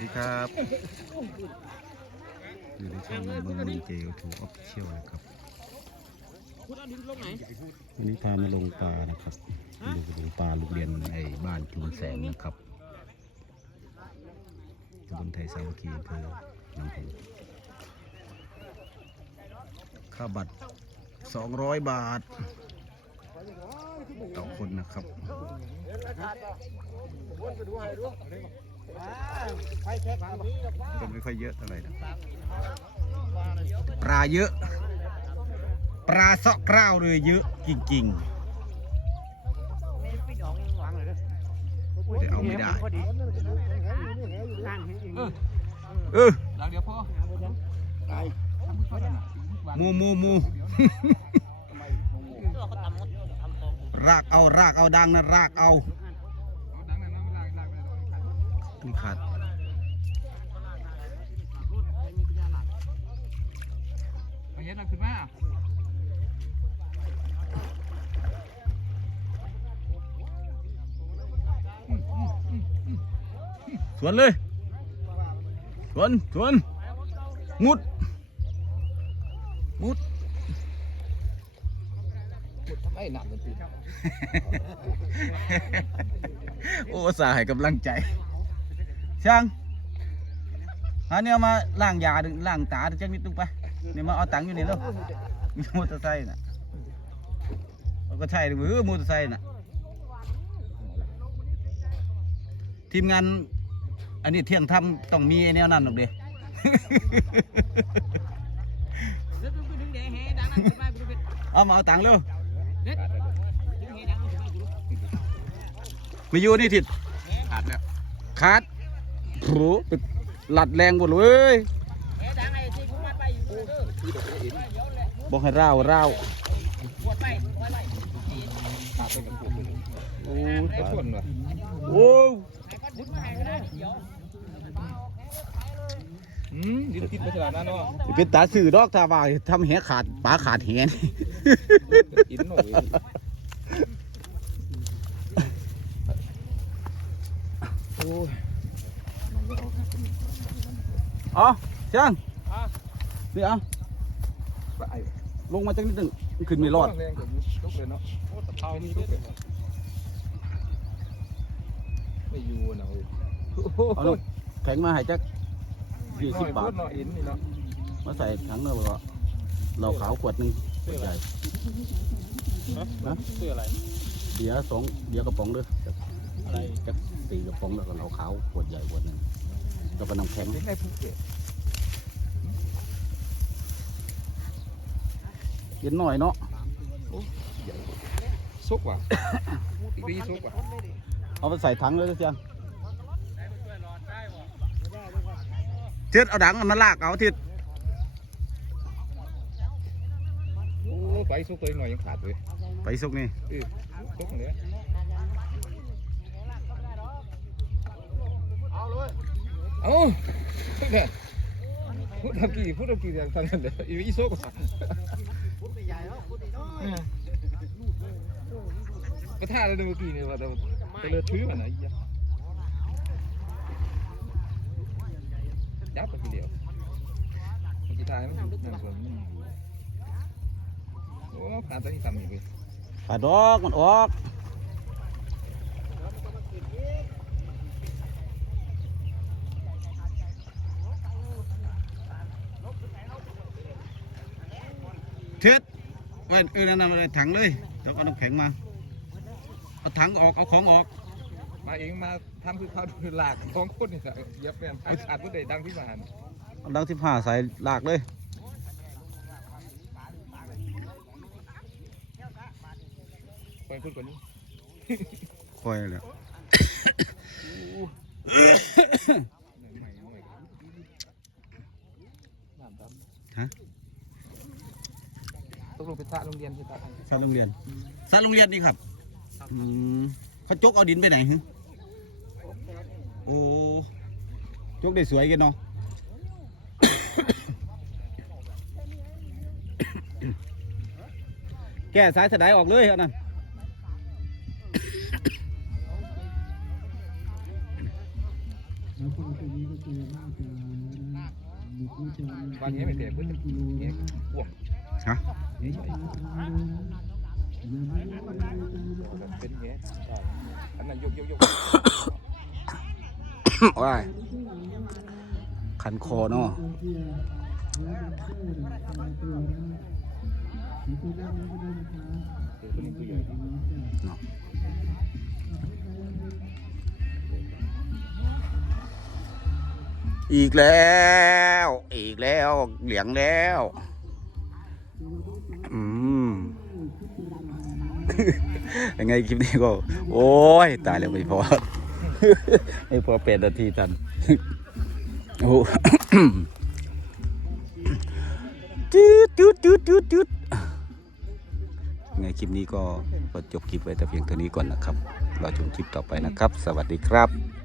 ดีครับอยู่ในช่องเมืองมีเจลทูออฟเชียลนะครับวันนี้พามาลงปลานะครับดูปลาลูกเรียนไอ้บ้านจูนแสงนะครับตำบลไทยสามัคคีอำเภอหนองหงค่าบัตร 200 บาท ต่อคนนะครับ คนไม่ค่อยเยอะเท่าไหร่นะปลาเยอะ ปลาเสาะกล้าวเลยเยอะจริงๆแต่เอาไม่ได้เออหลังเดี๋ยวพ่อมูมูมูรากเอารากเอาดังนะรากเอา นี่ขาดเอาเย็นหลังขึ้นมาสวนเลยสวนสวนมุด มุดไอ้หนักมันติดโอ้อุตสาห์ให้กำลังใจ ช่างหาเนี่ยมาล้างยาดึงล้างตาดึงจังนิดนึงไปเนี่ยมาเอาตังค์อยู่นี่แล้วมีมอเตอร์ไซค์น่ะเอาก็ใช่ดิมือมอเตอร์ไซค์น่ะทีมงานอันนี้เที่ยงทำต้องมีไอ้แนวนั้นหรอกเด้เด็ดดึงเดี๋ยวแห่ดังนั่นขึ้นมาบุรุษเอามาเอาตังค์เร็วเด็ดดึงแห่ดังนั่นขึ้นมาบุรุษมาอยู่นี่ทิศขาดแล้วขาด โหไปหลัดแรงหมดเลยบอกให้ร่าวร่าวปวดไปปวดไปโอ้ไอ้คนวะโอ้ไอ้ก้อนบุญมาให้ก็ได้เดี๋ยวอืมดินติดไปฉลาดนั่นเนาะเป็นตาสื่อดอกถ้าว่าทำแหขาดปลาขาดแหนอินหน่อยโอ้ย อ๋อช่างอะนี่เอาไปลงมาจังนิดหนึงมันขึ้นไม่รอดแรงกว่าลุกเลยเนาะโอ้ตะเภานี่ลุกเด็เลดยไม่อยู่นะเว้ยเอาลูกแข็งมาให้จักยี่สิบบาทเนาะอินนี่เนาะมาใส่ถังเนื้อบ่เราขาวขวดหนึงขวดใหญ่ฮะชื่ออะไรเบียร์สองเบียร์กระป๋องเด้อจักอะไรจักสี่กระป๋องแล้วก็เราขาวขวดใหญ่ขวดหนึง แล้วก็น้ำแข็งเด็กในภูเก็ตเย็นหน่อยเนาะซุกว่ะอีกทีซุกว่ะเอาไปใส่ถังเลยเสียงเทิดเอาดังมันมาลากเอาทิดโอ้ไปซุกเลยหน่อยยังขาดเลยไปสุกนี่เออซุกเลย เอ้าเนี่ยพูดทำกี่พูดทำกี่อย่างทำกันเลยอีโซุกว่ะกระท่าเลยเมื่อกี้เนี่ยว่าเราเลือดชื้อมันไหนยับไปทีเดียวมื่อกี้ทายมันนั่งสนโอ้ผ่านตอนนี้ทำอีกเลยขาดอกมันออก เทิดไว้เออนั่นน่ะมาเลยถังเลยแล้วเอาน้ำแข็งมาเอาถังออกเอาของออก มาเองมาทำคือเขาดูหลากของคนนี่แหละเย็บเนี่ยให้ขาดผู้ใดดังที่มาหันเอาดังที่ผ้าใส่ลากเลยคนพูดกว่านี้คอยแหล้วฮะ ตกลงไปท่าโรงเรียนที่ท่าสัตว์โรงเรียนสัตว์โรงเรียนนี่ครับอืมเขาจกเอาดินไปไหนฮึโอ้จกได้สวยกันเนาะแก้สายสะไดออกเลยเอานั่นบางทีไม่แต่เพื่อนเนี่ยอ้วนฮะนี่เป็นเงี้ยอันนั้นยกยกยกว้ายคันคอเนาะเนาะ อีกแล้ว อีกแล้ว เหลียงแล้ว อืมยังไงคลิปนี้ก็ โอ้ย ตายแล้วไม่พอ ไม่พอเป็นาทีทันโอ้จุดจุดจุดจุดจุดยังไงคลิปนี้ก็ก็จบคลิปไว้แต่เพียงเท่านี้ก่อนนะครับ เราชมคลิปต่อไปนะครับ สวัสดีครับ